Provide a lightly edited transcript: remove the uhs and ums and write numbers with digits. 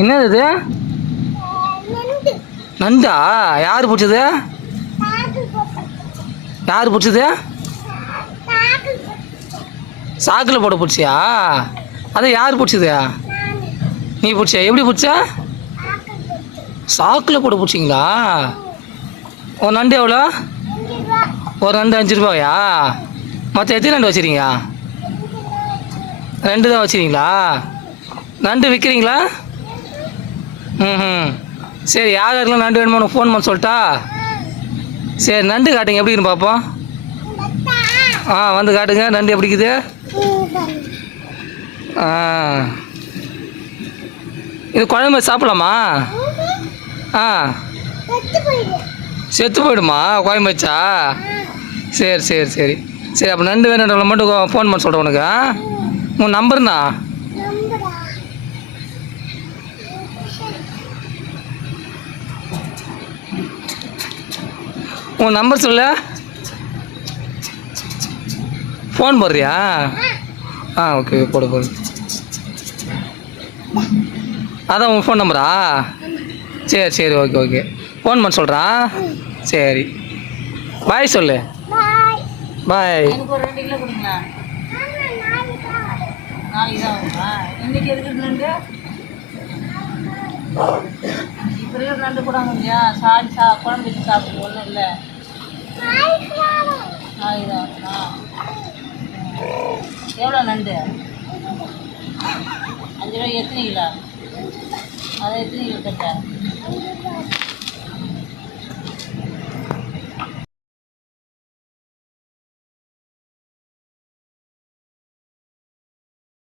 என்னது இது? நண்டா? யார் பிடிச்சது? யார் பிடிச்சது? சாக்கில் போட பிடிச்சியா? அதை யார் பிடிச்சது? நீ பிடிச்சியா? எப்படி பிடிச்சா? சாக்கில் போட பிடிச்சிங்களா? ஒரு நண்டு எவ்வளோ? ஒரு நண்டு 5 ரூபாயா? மற்ற எத்தனை நண்டு வச்சுருக்கீங்க? 2 தான் வச்சுருக்கீங்களா? நண்டு விற்கிறீங்களா? ம். சரி, யாருக்கெல்லாம் நண்டு வேணுமோ உனக்கு ஃபோன் பண்ண சொல்லிட்டா? சரி, நண்டு காட்டுங்க எப்படி இருக்குன்னு பார்ப்போம். வந்து காட்டுங்க நண்டு எப்படி இருக்குது. இது குழம்பு சாப்பிடலாமா? செத்து போயிடுமா குழம்பு வச்சா? சரி சரி சரி சரி. அப்போ நண்டு வேணுன்றவங்களை மட்டும் ஃபோன் பண்ண சொல்கிறேன் உனக்கு. உன் நம்பருண்ணா? உன் நம்பர் சொல்ல. ஃபோன் போடுறியா? ஓகே போடு. அதான் உன் ஃபோன் நம்பரா? சரி ஓகே. ஃபோன் பண்ண சொல்கிறான். சரி, பாய் சொல்லு. பாய். எனக்கு ஒரு 2 கிலோ கொடுங்களா? நாளைக்கு தான் ஆகுமா? இன்னைக்கு எதுக்கு நண்டு? இப்போ இருக்கிற நண்டு கூட இல்லையா? குழம்பு வச்சு சாப்பிடுங்க. ஒன்றும் இல்லை. நாளைக்கு தான் ஆகுமா? எவ்வளோ நண்டு? 5 ரூபாய்க்கு எத்தனை கிலோ? அதை எத்தனை கிலோ கட்ட?